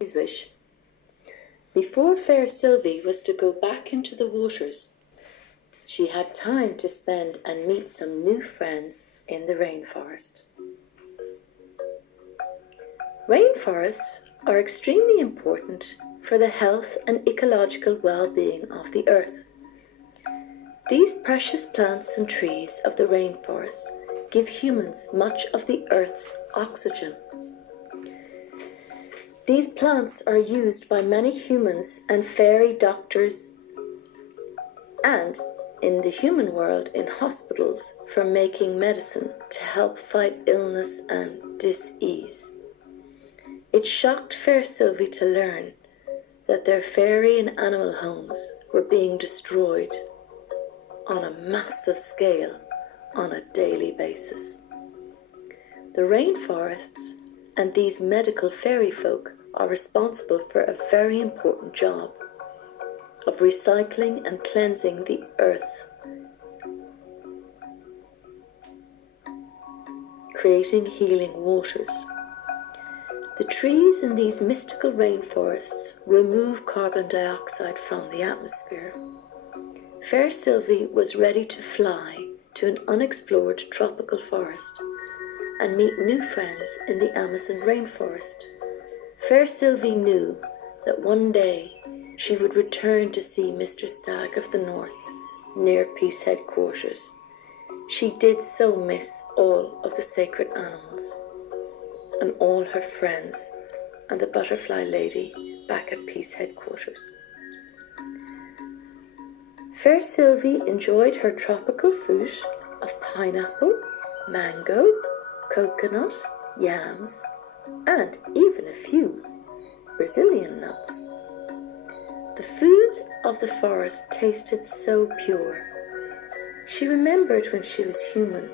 his wish. Before Faersylvie was to go back into the waters, she had time to spend and meet some new friends in the rainforest. Rainforests are extremely important for the health and ecological well-being of the earth. These precious plants and trees of the rainforest give humans much of the earth's oxygen. These plants are used by many humans and fairy doctors and in the human world in hospitals for making medicine to help fight illness and dis-ease. It shocked Faersylvie to learn that their fairy and animal homes were being destroyed on a massive scale on a daily basis. The rainforests and these medical fairy folk are responsible for a very important job of recycling and cleansing the earth, creating healing waters. The trees in these mystical rainforests remove carbon dioxide from the atmosphere. Faersylvie was ready to fly to an unexplored tropical forest and meet new friends in the Amazon rainforest. Faersylvie knew that one day she would return to see Mr. Stag of the North near Peace Headquarters. She did so miss all of the sacred animals and all her friends and the butterfly lady back at Peace Headquarters. Faersylvie enjoyed her tropical fruit of pineapple, mango, coconut, yams, and even a few Brazilian nuts. The foods of the forest tasted so pure. She remembered when she was human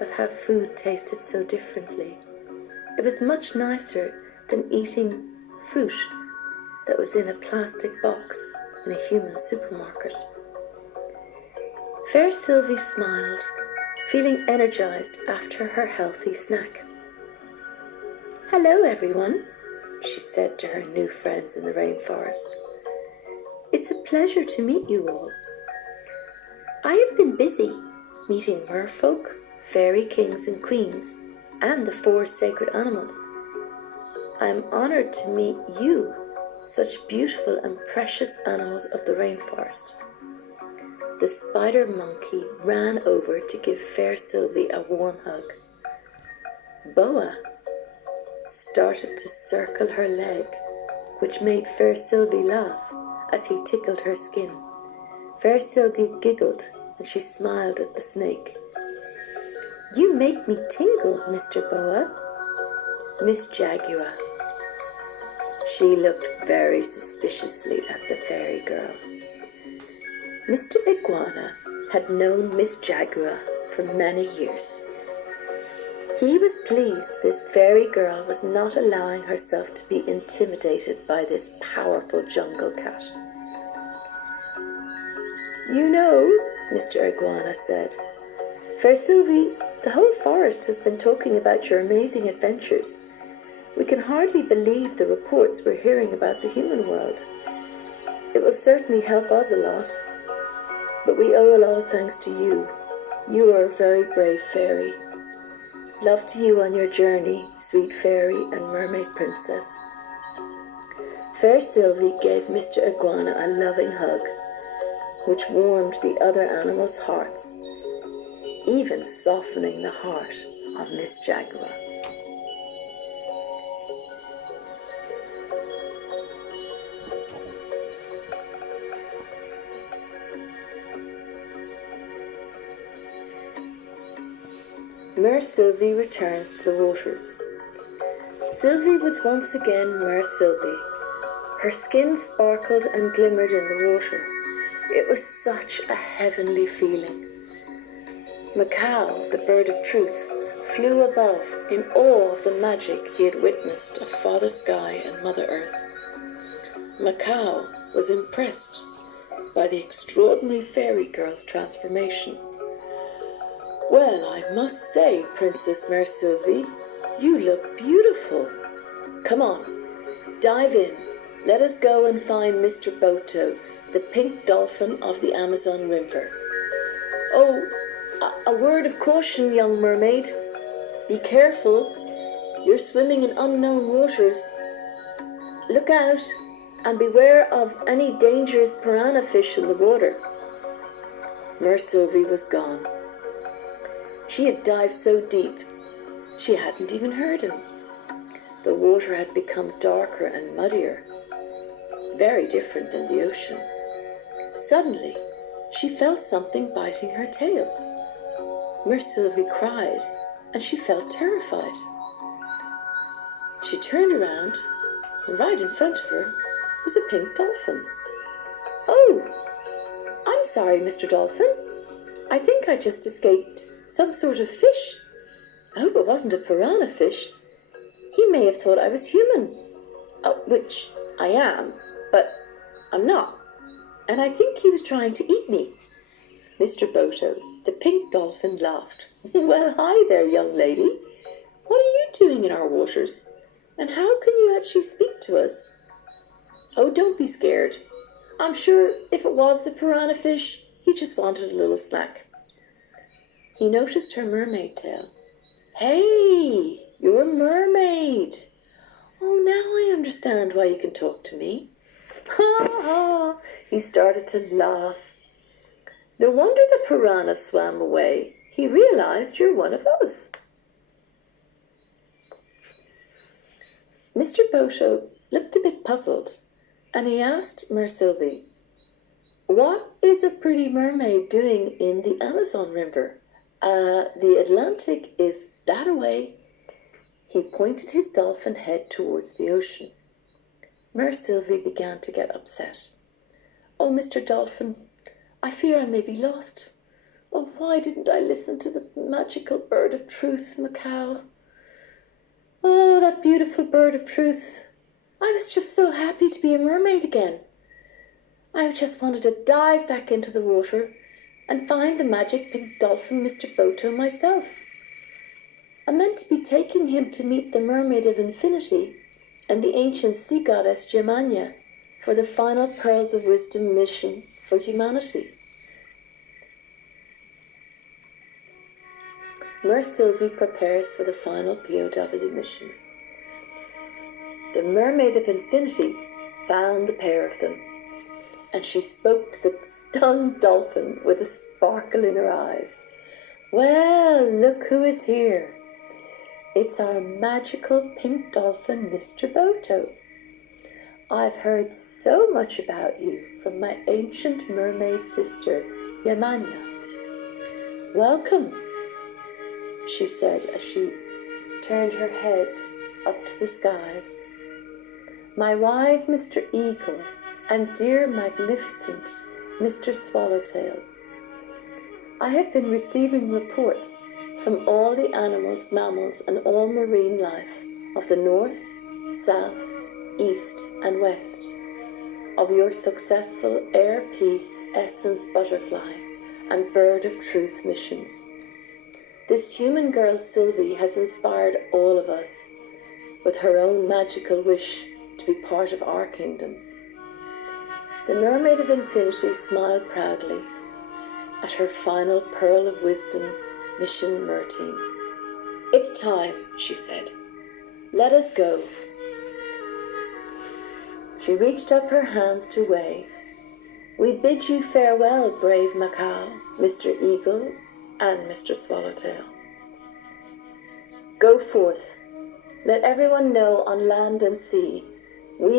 of how food tasted so differently. It was much nicer than eating fruit that was in a plastic box in a human supermarket. Faersylvie smiled, feeling energized after her healthy snack. "Hello, everyone," she said to her new friends in the rainforest. "It's a pleasure to meet you all. I have been busy meeting merfolk, fairy kings and queens, and the 4 sacred animals. I am honored to meet you, such beautiful and precious animals of the rainforest." The spider monkey ran over to give Faersylvie a warm hug. Boa started to circle her leg, which made Faersylvie laugh as he tickled her skin. Faersylvie giggled and she smiled at the snake. "You make me tingle, Mr. Boa." Miss Jaguar. She looked very suspiciously at the fairy girl. Mr. Iguana had known Miss Jaguar for many years. He was pleased this fairy girl was not allowing herself to be intimidated by this powerful jungle cat. "You know," Mr. Iguana said, "Faersylvie, the whole forest has been talking about your amazing adventures. We can hardly believe the reports we're hearing about the human world. It will certainly help us a lot. But we owe a lot of thanks to you. You are a very brave fairy. Love to you on your journey, sweet fairy and mermaid princess." Faersylvie gave Mr. Iguana a loving hug, which warmed the other animals' hearts, even softening the heart of Miss Jaguar. Sylvie returns to the waters. Sylvie was once again Sylvie. Her skin sparkled and glimmered in the water. It was such a heavenly feeling. Macaw, the bird of truth, flew above in awe of the magic he had witnessed of Father Sky and Mother Earth. Macaw was impressed by the extraordinary fairy girl's transformation. "Well, I must say, Princess Sylvie, you look beautiful. Come on, Dive in. Let us go and find Mr. Boto, the pink dolphin of the Amazon River. Oh, a word of caution, young mermaid. Be careful. You're swimming in unknown waters. Look out and beware of any dangerous piranha fish in the water. Sylvie was gone. She had dived so deep, she hadn't even heard him. The water had become darker and muddier, very different than the ocean. Suddenly, she felt something biting her tail. Sylvie cried, and she felt terrified. She turned around, and right in front of her was a pink dolphin. "Oh, I'm sorry, Mr. Dolphin. I think I just escaped some sort of fish. I hope it wasn't a piranha fish. He may have thought I was human, which I am, but I'm not. And I think he was trying to eat me." Mr. Boto, the pink dolphin, laughed. "Well, hi there, young lady. What are you doing in our waters? And how can you actually speak to us?" "Oh, don't be scared. I'm sure if it was the piranha fish, he just wanted a little snack." He noticed her mermaid tail. "Hey, you're a mermaid. Oh, now I understand why you can talk to me." Ha ha! He started to laugh. "No wonder the piranha swam away. He realized you're one of us." Mr. Boto looked a bit puzzled, and he asked Sylvie, "What is a pretty mermaid doing in the Amazon River? The Atlantic is that away." He pointed his dolphin head towards the ocean. Sylvie began to get upset. "Oh, Mr. Dolphin, I fear I may be lost. Oh, why didn't I listen to the magical bird of truth, Macau? Oh, that beautiful bird of truth. I was just so happy to be a mermaid again. I just wanted to dive back into the water and find the magic pink dolphin, Mr. Boto, myself. I meant to be taking him to meet the Mermaid of Infinity and the ancient sea goddess Gemania for the final Pearls of Wisdom mission for humanity." Sylvie prepares for the final POW mission. The Mermaid of Infinity found the pair of them, and she spoke to the stunned dolphin with a sparkle in her eyes. "Well, look who is here. It's our magical pink dolphin, Mr. Boto. I've heard so much about you from my ancient mermaid sister, Yamania. Welcome," she said as she turned her head up to the skies. "My wise Mr. Eagle and dear magnificent Mr. Swallowtail. I have been receiving reports from all the animals, mammals, and all marine life of the north, south, east, and west, of your successful Air Peace Essence Butterfly and Bird of Truth missions. This human girl Sylvie has inspired all of us with her own magical wish to be part of our kingdoms." The Mermaid of Infinity smiled proudly at her final Pearl of Wisdom mission team. "It's time," she said. "Let us go." She reached up her hands to wave. "We bid you farewell, brave Macau, Mr. Eagle, and Mr. Swallowtail. Go forth. Let everyone know on land and sea, we